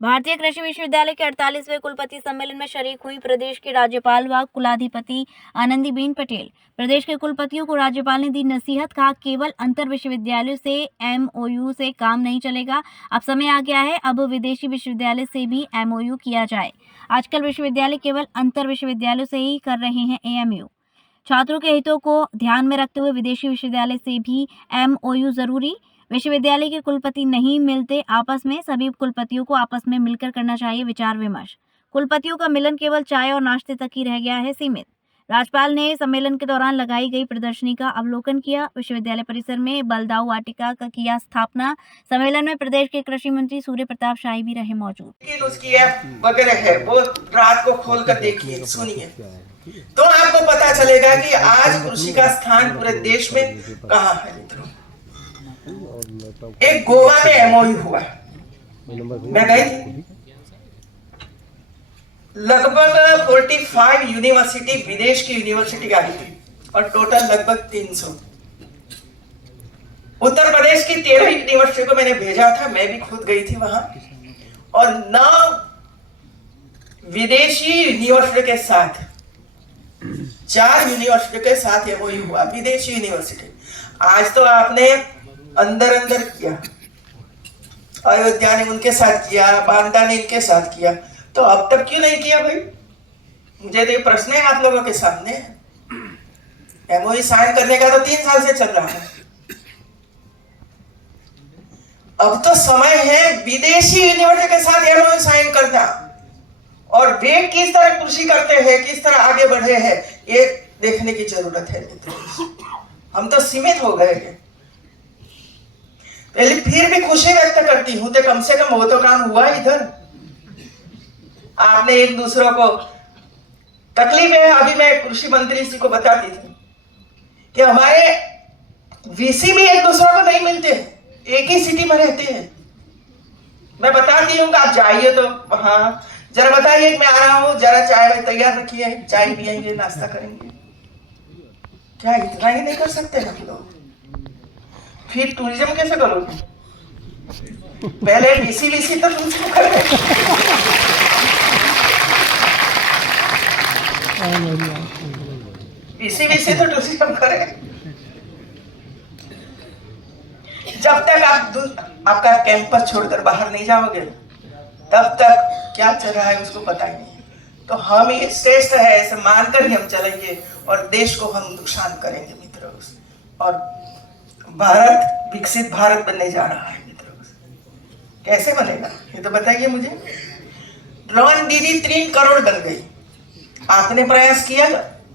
भारतीय कृषि विश्वविद्यालय के 48वें कुलपति सम्मेलन में शरीक हुई प्रदेश के राज्यपाल व कुलाधिपति आनंदीबेन पटेल। प्रदेश के कुलपतियों को राज्यपाल ने दी नसीहत, कहा केवल अंतर विश्वविद्यालयों से एमओयू से काम नहीं चलेगा, अब समय आ गया है अब विदेशी विश्वविद्यालय से भी एमओयू किया जाए। आजकल विश्वविद्यालय केवल अंतर विश्वविद्यालयों से ही कर रहे हैं एएमयू। छात्रों के हितों को ध्यान में रखते हुए विदेशी विश्वविद्यालय से भी एमओयू जरूरी। विश्वविद्यालय के कुलपति नहीं मिलते आपस में, सभी कुलपतियों को आपस में मिलकर करना चाहिए विचार विमर्श। कुलपतियों का मिलन केवल चाय और नाश्ते तक ही रह गया है सीमित। राज्यपाल ने सम्मेलन के दौरान लगाई गई प्रदर्शनी का अवलोकन किया। विश्वविद्यालय परिसर में बलदाऊ वाटिका का किया स्थापना। सम्मेलन में प्रदेश के कृषि मंत्री सूर्य प्रताप शाही भी रहे मौजूद। उसकी वगैरह है वो रात को खोल कर देखिए, सुनिए, तो आपको पता चलेगा कि आज कृषि का स्थान पूरे देश में कहाँ है। मित्रों, एक गोवा में एमओयू हुआ, मैं गई थी, लगभग 45 यूनिवर्सिटी, विदेश की यूनिवर्सिटी आई थी और टोटल लगभग 300। उत्तर प्रदेश की 13 यूनिवर्सिटी को मैंने भेजा था, मैं भी खुद गई थी वहां, और 9 विदेशी यूनिवर्सिटी के साथ 4 यूनिवर्सिटी के साथ एमओयू हुआ, विदेशी यूनिवर्सिटी। आज तो आपने अंदर अंदर किया, अयोध्या ने उनके साथ किया, बांदा ने इनके साथ किया, तो अब तक क्यों नहीं किया भाई? मुझे तो ये प्रश्न है आप लोगों के सामने। एमओयू साइन करने का तो 3 साल से चल रहा है। अब तो समय है विदेशी यूनिवर्सिटी के साथ एमओयू साइन करना, और वे किस तरह कृषि करते हैं, किस तरह आगे बढ़े हैं, ये देखने की जरूरत है। हम तो सीमित हो गए हैं। पहले फिर भी खुशी व्यक्त करती हूं, तो कम से कम वो तो काम हुआ इधर। आपने एक दूसरों को तकलीफ है। अभी मैं कृषि मंत्री जी को बताती थी कि हमारे वीसी भी एक दूसरों को नहीं मिलते, एक ही सिटी में रहते हैं। मैं बताती हूँ कि आप जाइए तो हाँ जरा बताइए मैं आ रहा हूँ, जरा चाय तैयार रखिए, चाय पियेंगे, नाश्ता करेंगे। क्या इतना ही नहीं कर सकते हम लोग? फिर टूरिज्म कैसे करोगे? पहले वीसी तो टूरिज्म करें। वीसी तो टूरिज्म करें। जब तक आप आपका कैंपस छोड़कर बाहर नहीं जाओगे, तब तक क्या चल रहा है उसको पता ही नहीं। तो हम ये श्रेष्ठ है ऐसे मानकर ही हम चलेंगे और देश को हम नुकसान करेंगे मित्रों। और भारत विकसित भारत बनने जा रहा है मित्रों। कैसे बनेगा ये तो बताइए मुझे। ड्रोन दीदी 3 करोड़ बन गई। आपने प्रयास किया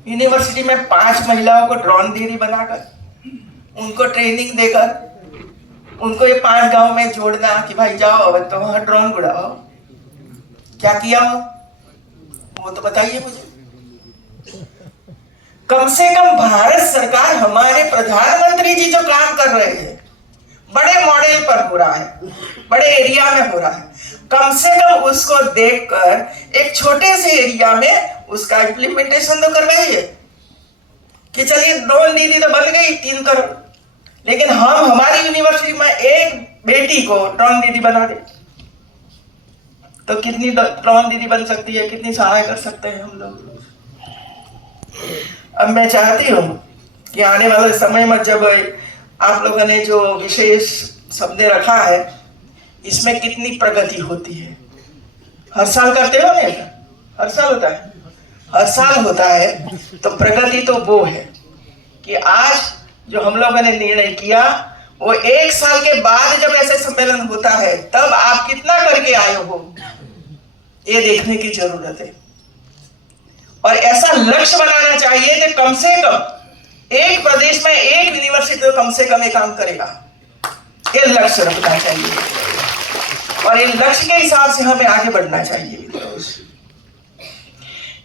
यूनिवर्सिटी में 5 महिलाओं को ड्रोन दीदी बनाकर, उनको ट्रेनिंग देकर, उनको ये 5 गांव में जोड़ना कि भाई जाओ तो वहां ड्रोन उड़ाओ? क्या किया वो तो बताइए मुझे। कम से कम भारत सरकार, हमारे प्रधानमंत्री जी जो काम कर रहे हैं, बड़े मॉडल पर हो रहा है, बड़े एरिया में हो रहा है, कम से कम उसको देखकर एक छोटे से एरिया में उसका इम्प्लीमेंटेशन तो करवाइए कि चलिए ड्रोन दीदी तो बन गई 3 करोड़, लेकिन हम हमारी यूनिवर्सिटी में एक बेटी को ड्रोन दीदी बना दे तो कितनी ड्रोन दीदी बन सकती है, कितनी सहाय कर सकते हैं हम लोग। अब मैं चाहती हूँ कि आने वाले समय में जब आप लोगों ने जो विशेष शब्द रखा है, इसमें कितनी प्रगति होती है। हर साल करते हो नहीं? हर साल होता है, हर साल होता है। तो प्रगति तो वो है कि आज जो हम लोगों ने निर्णय किया, वो 1 साल के बाद जब ऐसे सम्मेलन होता है तब आप कितना करके आए हो, ये देखने की जरूरत है। और ऐसा लक्ष्य बनाना चाहिए कि कम से कम एक प्रदेश में एक यूनिवर्सिटी तो कम से कम ये काम करेगा, ये लक्ष्य रखना चाहिए और इन लक्ष्य के हिसाब से हमें आगे बढ़ना चाहिए।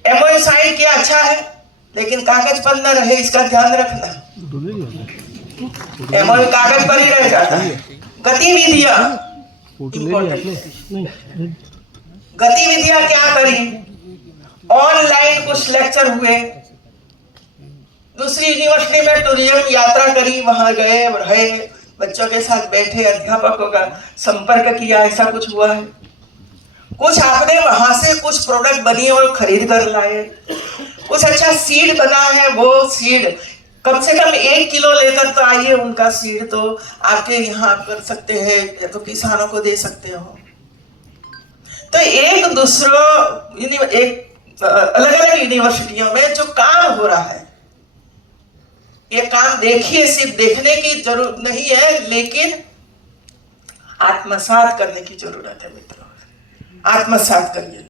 एमओयू साइन किया अच्छा है, लेकिन कागज पर न रहे, इसका ध्यान रखना। एमओयू कागज पर ही रह जाता है। गतिविधियां क्या करी? ऑनलाइन कुछ लेक्चर हुए, दूसरी यूनिवर्सिटी में टूरिज्म यात्रा करी, वहां गए, रहे, बच्चों के साथ बैठे, अध्यापकों का संपर्क किया, ऐसा कुछ हुआ है। कुछ आपने वहां से कुछ प्रोडक्ट बनी और खरीद कर लाए, कुछ अच्छा सीड बना है, वो सीड कम से कम 1 किलो लेकर तो आइए, उनका सीड तो आपके यहाँ कर सकते हैं या तो किसानों को दे सकते हो। तो एक अलग अलग यूनिवर्सिटियों में जो काम हो रहा है, ये काम देखिए, सिर्फ देखने की जरूरत नहीं है, लेकिन आत्मसात करने की जरूरत है मित्रों, आत्मसात करिए।